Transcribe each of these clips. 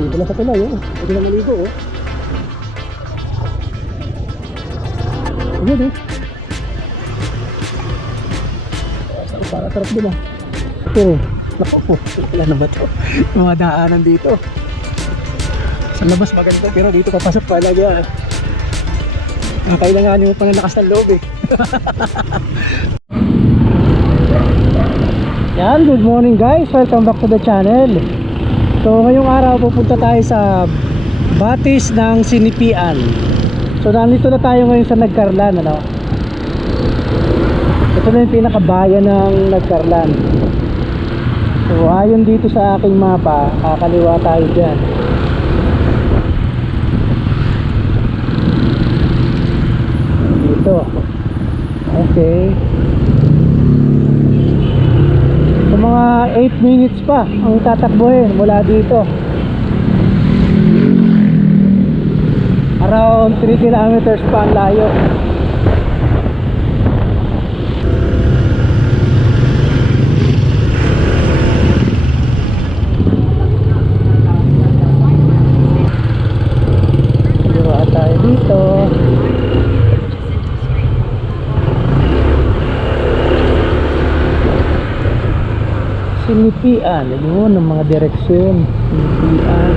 dito lang sa tulay, oh. Pwede na maligo, oh. Ayan, eh. Sarap din, ah. Ito, naku po, wala na ba ito? Yung mga daanan dito. Sa labas maganda, pero dito papasok talaga. Kailangan mo pa ng lakas ng loob, eh. Yan, good morning guys, welcome back to the channel. So ngayong araw pupunta tayo sa Batis ng Sinipian. So nandito na tayo ngayon sa Nagcarlan, ano? Ito na yung pinakabayan ng Nagcarlan. So ayon dito sa aking mapa, kakaliwa tayo dyan. Dito. Okay. So mga 8 minutes pa ang tatakbuhin mula dito. Around 3 kilometers pa ang layo. Dito tayo dito. Sinipian, yun ang mga direksyon. Sinipian.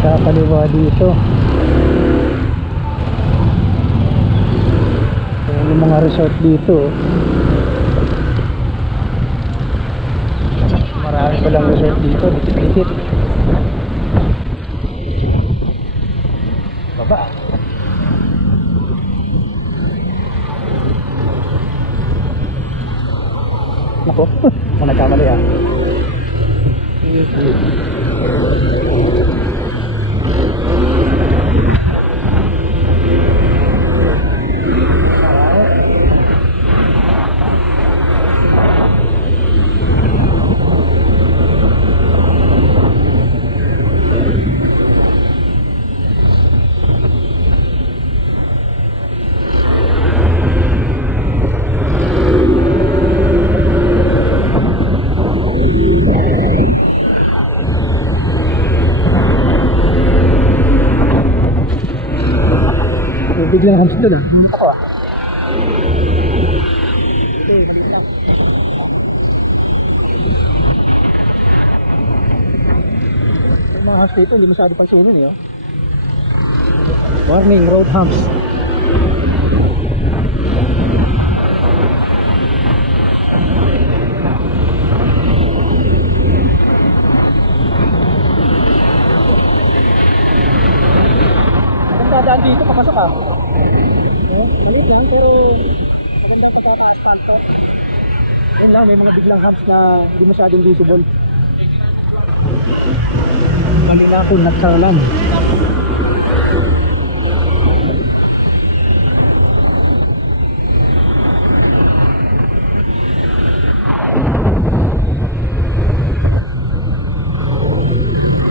Sa kaliwa dito. Ayan yung mga resort dito. Marami palang resort dito, dikit-dikit. Baba. Nako, kung nagkamali, ah. Biglang hams doon, ah. Ako, ah. Yung mga hams dito, hindi masyado pang sulon, eh, oh. Warning, road hams. Ang dadaan dito, papasok, ah. Malit lang, pero magandang pagkaka-asfalto. Yun lang, may mga biglang hubs na hindi masyadong visible. Kanila po Nagcarlan.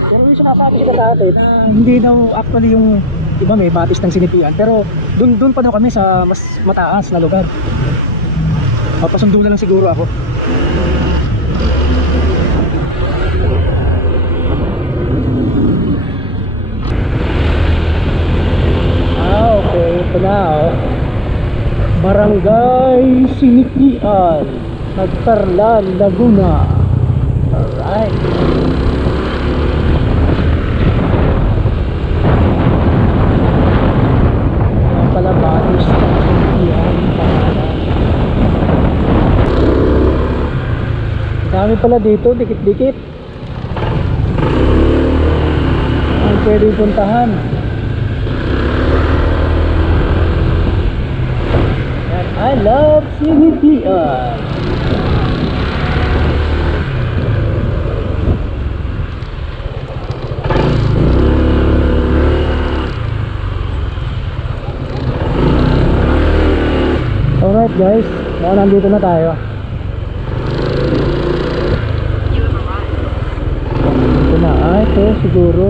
Pero yung sinasabi ko sa atin na hindi daw actually yung iba may Batis ng Sinipian, pero doon pa daw kami sa mas mataas na lugar. Papasundo na lang siguro ako. Okay, ito na, oh. Barangay Sinipian, Nagcarlan, Laguna. Alright. Batis ng Sinipian. Dami pala dito, dikit-dikit ang pwedeng puntahan. I love Sinipian. Alright guys, nandito na tayo. Ito na, ito siguro.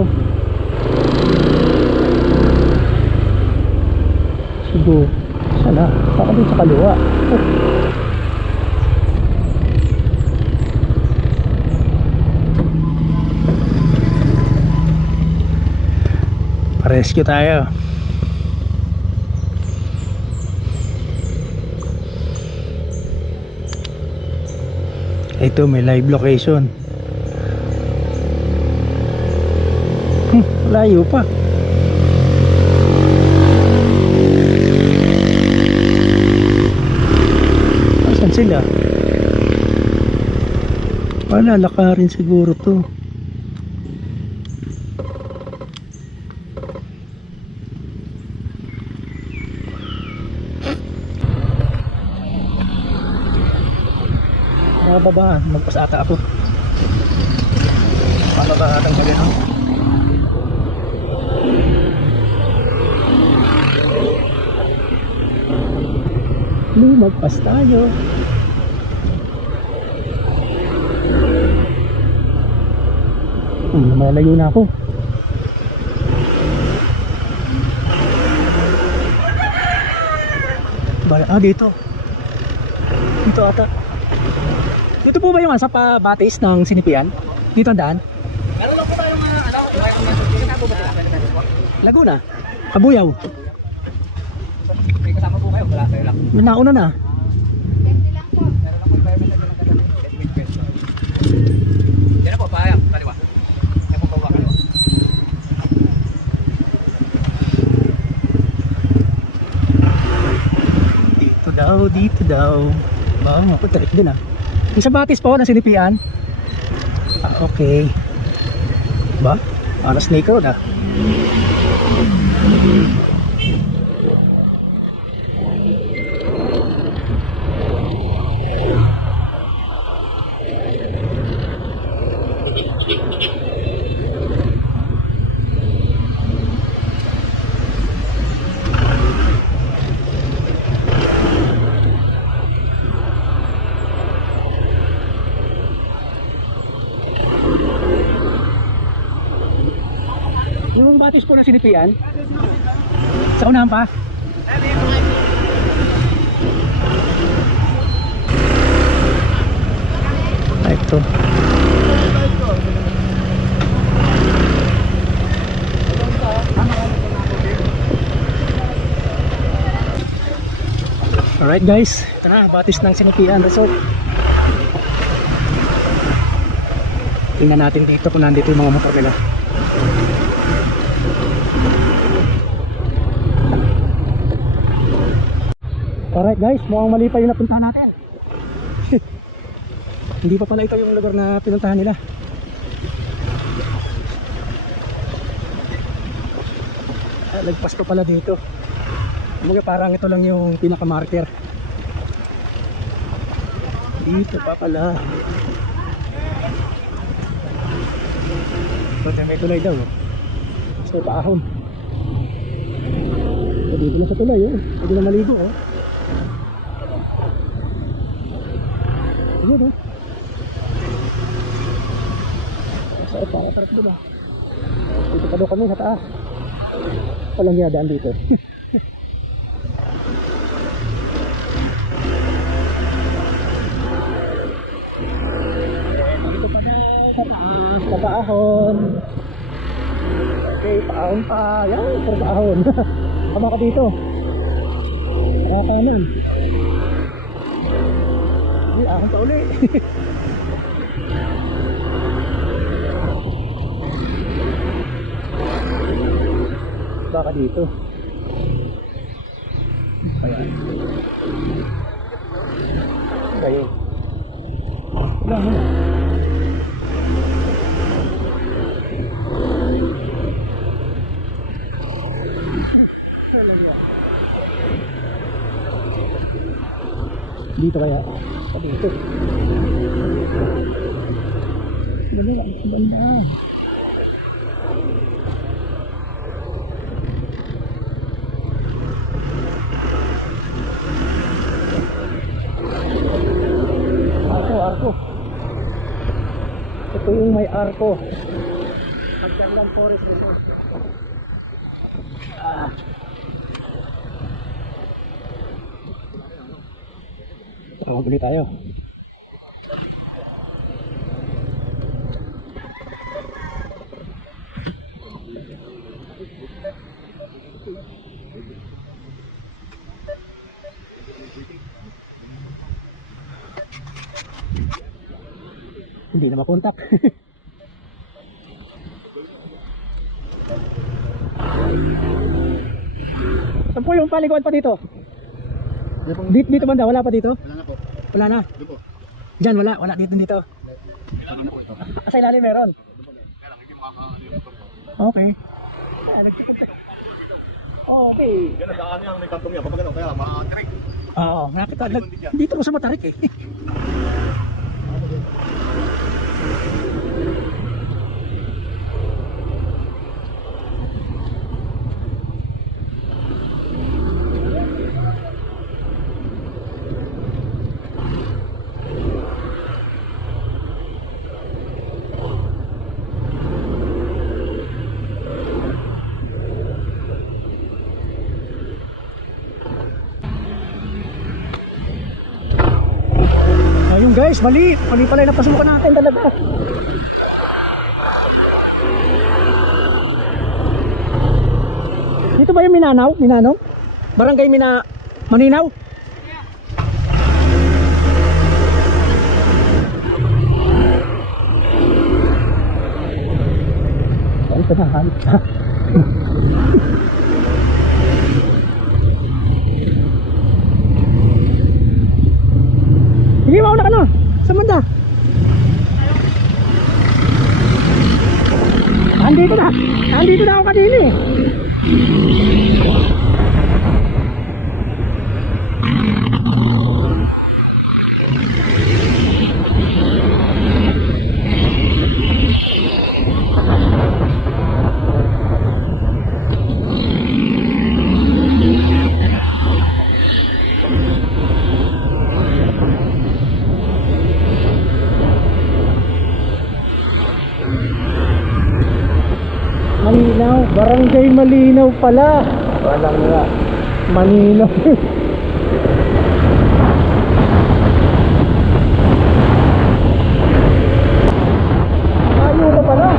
Sana, baka din sa kaliwa. Rescue tayo. Ito may live location. Layo pa. Asan sila? Wala, lakarin siguro to. Mababa, magpas ata ako. Mababa atang sa gano'n. Lumagpas tayo. Malayo na ako. Dito. Dito ata. Dito po ba yung sa pabatis ng Sinipian? Dito ang daan? Meron lang po tayong Laguna? Kabuyaw? May kasama po kayo? Wala tayo lang. Yung nauna na? Meron lang po environmental na yan na po, pahayang, kaliwa. Yan po bawa kaliwa. Dito daw. Baka mapuntarik din ah. Yung sa batis po ng Sinipian. Okay. Ba? Para snake road ah. Yung batis po ng Sinipian. Sa unahan pa. Ito. Alright guys, ito na ang batis ng Sinipian Resort. Tingnan natin dito kung nandito yung mga motor nila. Alright guys, mukhang mali pa yung napuntahan natin. Hindi pa pala ito yung lugar na pinuntahan nila. Lagpas ko pala dito. Kumbaga parang ito lang yung pinaka-marker. Dito pa pala. Ito may tulay daw. Gusto paahon. Dito na sa tulay oh. Pwede na maligo oh. Ayan oh. Sarap diba? Dito pa daw kami sa taas. Walang yadaan dito. Dito pa na sa taas. Papaahon. Okay, paahon pa. Yan, paahon. Tama ka dito. Kanan. Hindi, ahon pa uli. Baka dito. Ayan. Ayan. Wala mo. Dito kaya? Dito. Dito ang banda. Arko. Ito yung may arko. Pagkarlan Forest Resort. Magbili tayo. Hindi na makontak. Saan po yung paliguan pa dito? Dito banda, wala pa dito? Wala na po. Wala na? Doon po. Diyan, wala dito. Sa ilalim meron? Okay. Okay. Yan ang daan niya, may kantong niya. Kapag ano, kaya matarik. Oo, nakita. Dito ko sa Matarik eh. Ayun guys, mali pala yung napasukan natin talaga. Dito ba yung Minanaw? Barangay Maninaw? Ay, ito na, halit ka. Sige, mauna ka na. Saan banda? Andito na ako kadili. Malinaw, Barangay Malinaw pala. Walang nga. Malinaw. Layo na pala.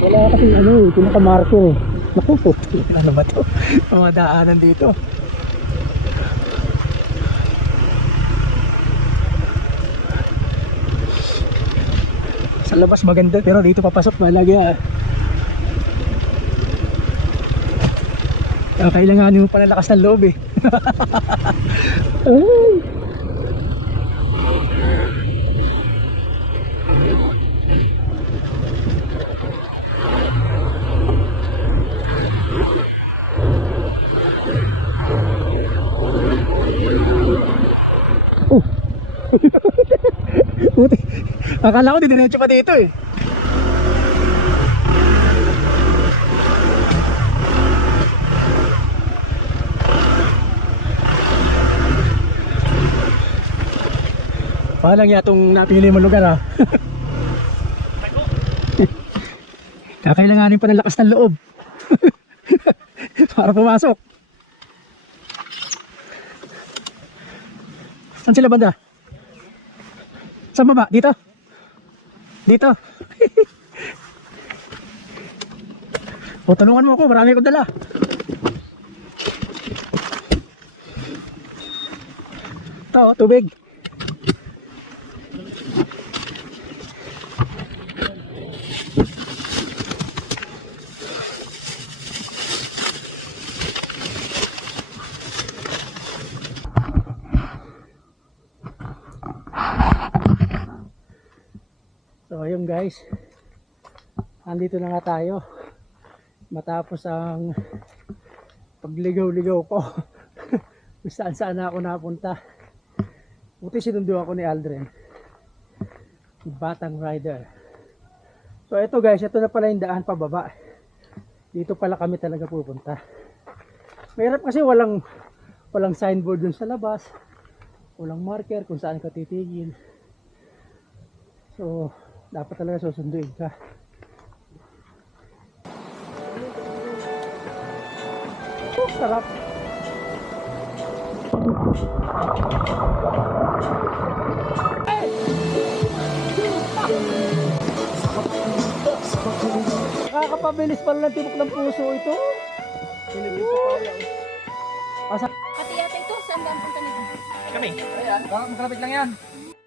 Wala kasing pinaka-marker eh. Naku, ano ba ito? Mga daanan dito. Sa labas maganda, pero dito papasok malagya. Kailanganin mo pa ng lakas ng loob eh. Ay. Akala ko didiretso pa dito eh. Palang yatong napili mo lugar ha. Kakailanganin pa ng lakas ng loob. Para pumasok. Saan sila banda? Saan baba? Dito? Dito? O tanungan mo ako, marami akong dala. Ito, tubig. So ayun guys, andito na nga tayo matapos ang pagligaw-ligaw ko. Kung saan na ako napunta. Buti sinundo ako ni Aldrin, Batang Rider. So ito guys, ito na pala yung daan pababa. Dito pala kami talaga pupunta. Mahirap kasi walang signboard dun sa labas, walang marker kung saan ka titigil. So dapat talaga susunduin ka. Sarap. Napakabilis pala ng tibok ng puso ito. Hindi pa kaya. Asa? Pati yata ito, saan ba ang punta nito? Kami. Ayan, baka magkalapit lang yan.